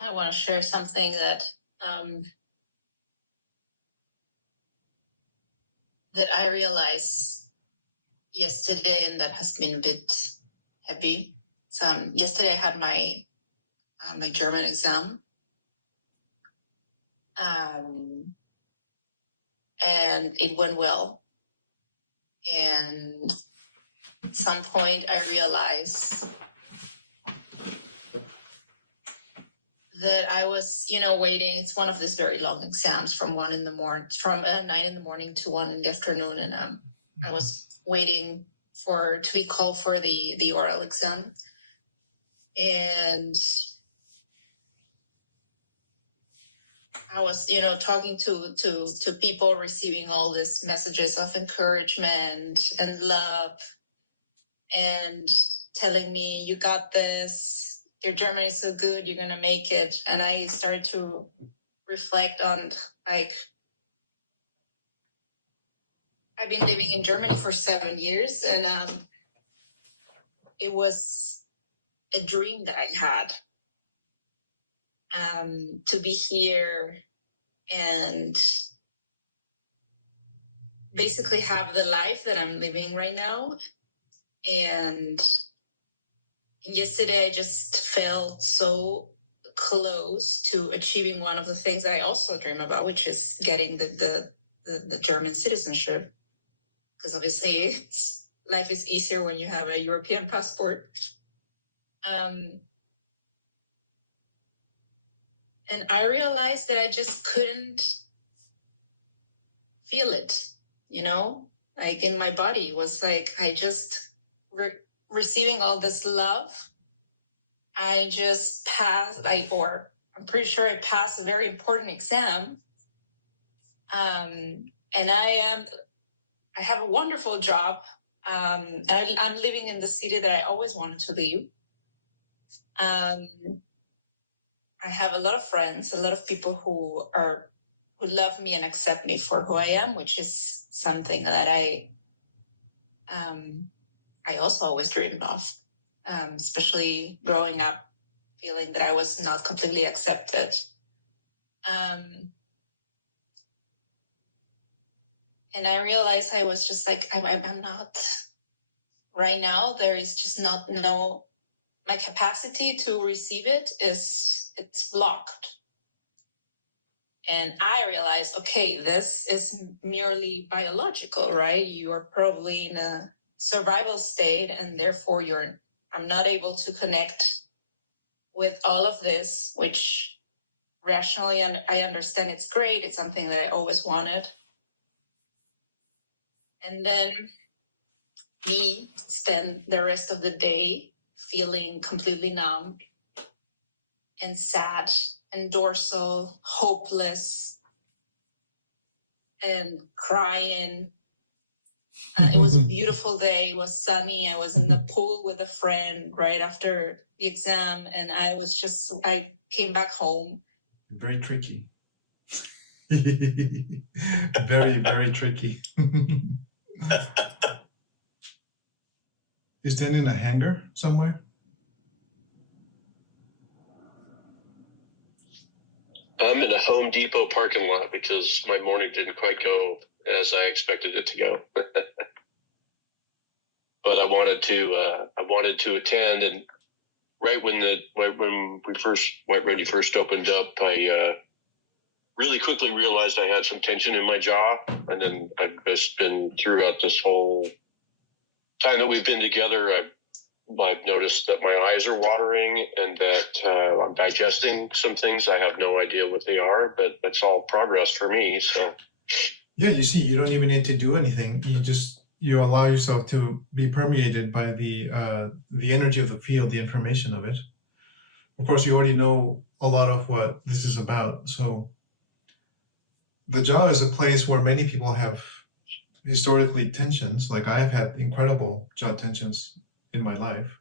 I want to share something that that I realized yesterday, and that has been a bit heavy. So yesterday I had my my German exam, and it went well. And at some point, I realized that I was, waiting. It's one of these very long exams from 1 in the morning, from 9 in the morning to 1 in the afternoon, and I was waiting to be called for the oral exam, and I was, talking to people, receiving all these messages of encouragement and love, and telling me, "You got this. Your German is so good. You're gonna make it." And I started to reflect on, like, I've been living in Germany for 7 years, and it was a dream that I had, to be here and basically have the life that I'm living right now. And yesterday I just felt so close to achieving one of the things I also dream about, which is getting the German citizenship. Because obviously life is easier when you have a European passport. And I realized that I just couldn't feel it, like in my body. It was like I just receiving all this love. I just passed, or I'm pretty sure I passed a very important exam. And I have a wonderful job. I'm living in the city that I always wanted to live. I have a lot of friends, a lot of people who love me and accept me for who I am, which is something that I also always dreamed of, especially growing up, feeling that I was not completely accepted. And I realized I was just like, I'm not, right now, there is just my capacity to receive it's blocked. And I realized, okay, this is merely biological, right? You are probably in a survival state, and therefore I'm not able to connect with all of this, which rationally I understand it's great. It's something that I always wanted. And then me spend the rest of the day feeling completely numb and sad and dorsal, hopeless, and crying. It was a beautiful day. It was sunny. I was in the pool with a friend right after the exam, and I came back home. Very tricky. Very, very tricky. Is Dan in a hangar somewhere? I'm in a Home Depot parking lot because my morning didn't quite go as I expected it to go. But I wanted to attend, and right when you first opened up, I really quickly realized I had some tension in my jaw, and then I've just been throughout this whole time that we've been together. I've noticed that my eyes are watering and that I'm digesting some things. I have no idea what they are, but it's all progress for me. So yeah, you see, you don't even need to do anything. You allow yourself to be permeated by the energy of the field, the information of it. Of course, you already know a lot of what this is about. So the jaw is a place where many people have historically tensions. Like I have had incredible jaw tensions in my life.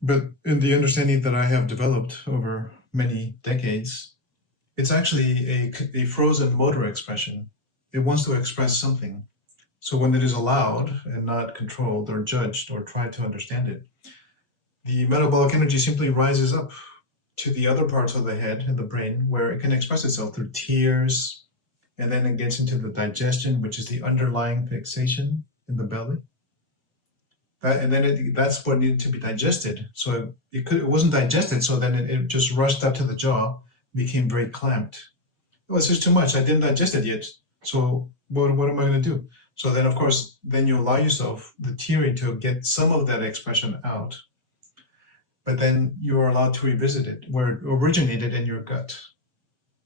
But in the understanding that I have developed over many decades, it's actually a frozen motor expression. It wants to express something. So when it is allowed and not controlled or judged or tried to understand it, the metabolic energy simply rises up to the other parts of the head and the brain where it can express itself through tears, and then it gets into the digestion, which is the underlying fixation in the belly. That's what needed to be digested. So it wasn't digested, so then it just rushed up to the jaw, became very clamped. Oh, it's just too much. I didn't digest it yet. So what am I going to do? So then, of course, then you allow yourself, the tearing, to get some of that expression out. But then you're allowed to revisit it, where it originated in your gut.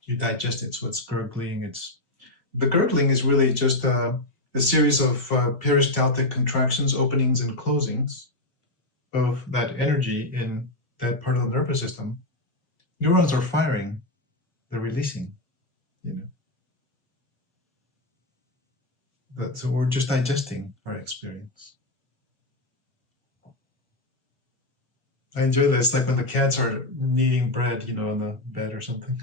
You digest it, so it's gurgling. The gurgling is really just a series of peristaltic contractions, openings and closings of that energy in that part of the nervous system. Neurons are firing, they're releasing, So we're just digesting our experience. I enjoy that. It's like when the cats are kneading bread, on the bed or something.